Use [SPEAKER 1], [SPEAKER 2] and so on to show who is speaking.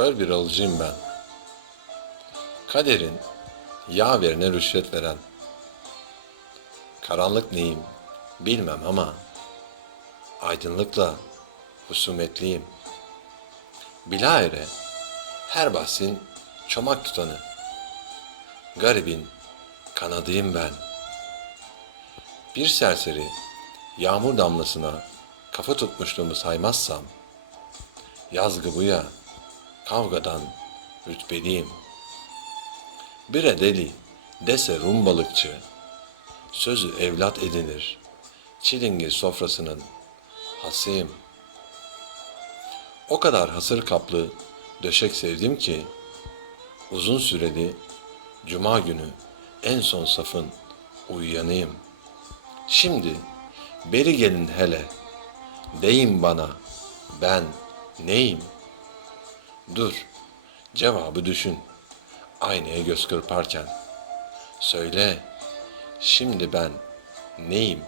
[SPEAKER 1] kör bir alıcıyım ben. Kaderin yaverine rüşvet veren. Karanlık neyim bilmem ama aydınlıkla husumetliyim. Bilahare her bahsin çomak tutanı. Garibin kanadıyım ben. Bir serseri yağmur damlasına kafa tutmuşluğumu saymazsam, yazgı bu ya, kavgadan rütbeliyim. Bire deli, dese Rum balıkçı, sözü evlat edinir, çilingir sofrasının hasıyım. O kadar hasır kaplı döşek sevdim ki, uzun süreli cuma günü en son safın uyuyanıyım. Şimdi beri gelin hele, deyin bana ben neyim? Dur, cevabı düşün. Aynaya göz kırparken. Söyle, şimdi ben neyim?